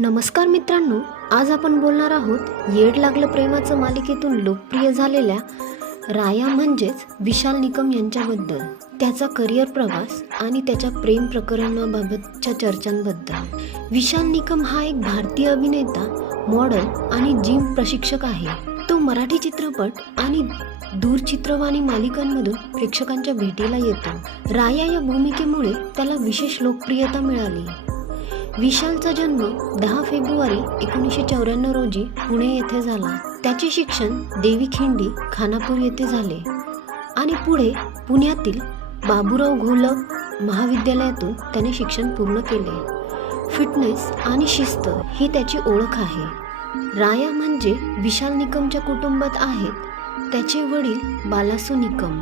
नमस्कार मित्रांनो, आज आपण बोलणार आहोत येड लागलं प्रेमाचं मालिकेतून लोकप्रिय झालेल्या राया म्हणजेच विशाल निकम यांच्याबद्दल, त्याचा करिअर प्रवास आणि त्याच्या प्रेम प्रकरणाबाबतच्या चर्चांबद्दल। विशाल निकम हा एक भारतीय अभिनेता, मॉडेल आणि जिम प्रशिक्षक आहे। तो मराठी चित्रपट आणि दूरचित्रवाणी मालिकांमधून प्रेक्षकांच्या भेटीला येतो। राया या भूमिकेमुळे त्याला विशेष लोकप्रियता मिळाली। विशालचा जन्म 10 फेब्रुवारी 1994 रोजी पुणे येथे झाला। त्याचे शिक्षण देवी खिंडी खानापूर येथे झाले आणि पुढे पुण्यातील बाबूराव घोलप महाविद्यालयातून त्याने शिक्षण पूर्ण केले। फिटनेस आणि शिस्त ही त्याची ओळख आहे। राया म्हणजे विशाल निकमच्या कुटुंबात आहेत त्याचे वडील बालासू निकम,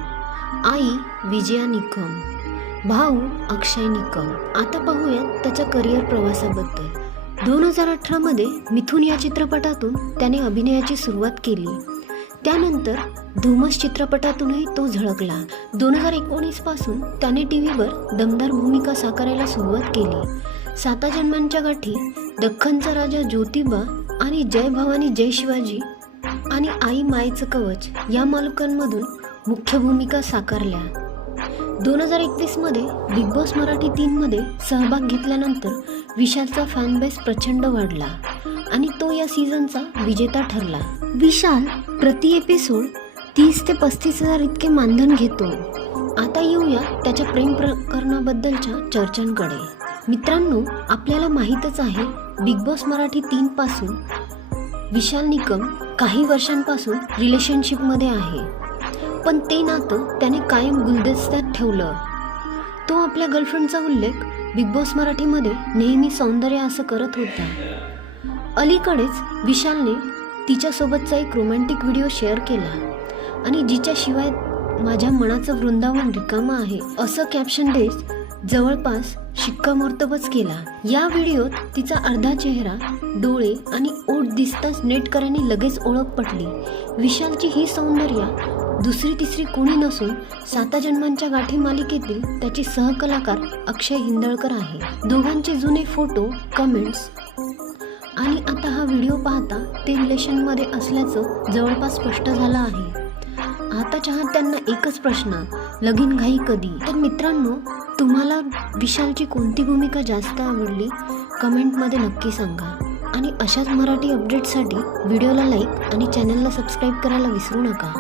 आई विजया निकम, भाऊ अक्षय निकम। आता पाहूया त्याच्या करिअर प्रवासाबद्दल। 2018 मध्ये मिथुन या चित्रपटातून त्याने अभिनयाची सुरुवात केली। त्यानंतर धुमस चित्रपटातूनही तो झळकला। 2019 पासून त्याने टीव्हीवर दमदार भूमिका साकारायला सुरुवात केली। 7 जन्मांच्या गाठी, दख्खनचा राजा ज्योतिबा आणि जय भवानी जय शिवाजी आणि आई मायेचं कवच या मालिकांमधून मुख्य भूमिका साकारल्या। 2021 मध्ये बिग बॉस मराठी 3 मध्ये सहभाग घेतल्यानंतर विशालचा फॅन बेस प्रचंड वाढला आणि तो या सीझनचा विजेता ठरला। विशाल प्रति एपिसोड 30 ते 35 हजार इतके मानधन घेतो। आता येऊया त्याच्या प्रेम प्रकरणाबद्दलच्या चर्चांकडे। मित्रांनो, आपल्याला माहीतच आहे बिग बॉस मराठी 3 पासून विशाल निकम काही वर्षांपासून रिलेशनशिपमध्ये आहे, पण ते नातं त्याने कायम गुलदस्त्यात ठेवलं। तो आपल्या गर्लफ्रेंडचा उल्लेख बिग बॉस मराठीमध्ये नेहमी सौंदर्य असं करत होता। अलीकडेच विशालने तिच्यासोबतचा एक रोमॅन्टिक व्हिडिओ शेअर केला आणि जिच्याशिवाय माझ्या मनाचं वृंदावन रिकामं आहे असं कॅप्शन देत जवळपास शिक्कामोर्तबच केला। या व्हिडिओत तिचा अर्धा चेहरा, डोळे आणि ओठ दिसताच नेटकऱ्यांनी लगेच ओळख पटली। विशालची ही सौंदर्य दुसरी तिसरी कोणी नसून 7 जन्मांच्या गाठी मालिकेतील त्याचे सहकलाकार अक्षय हिंदळकर आहे। दोघांचे जुने फोटो, कमेंट्स आणि आता हा व्हिडिओ पाहता ते रिलेशनमध्ये असल्याचं जवळपास स्पष्ट झालं आहे। आता चाहत्यांना एकच प्रश्न, लगीन घाई कधी? तर मित्रांनो, तुम्हाला विशालची कोणती भूमिका जास्त आवडली कमेंटमध्ये नक्की सांगा आणि अशाच मराठी अपडेट्ससाठी व्हिडिओला लाईक आणि चॅनलला सबस्क्राईब करायला विसरू नका।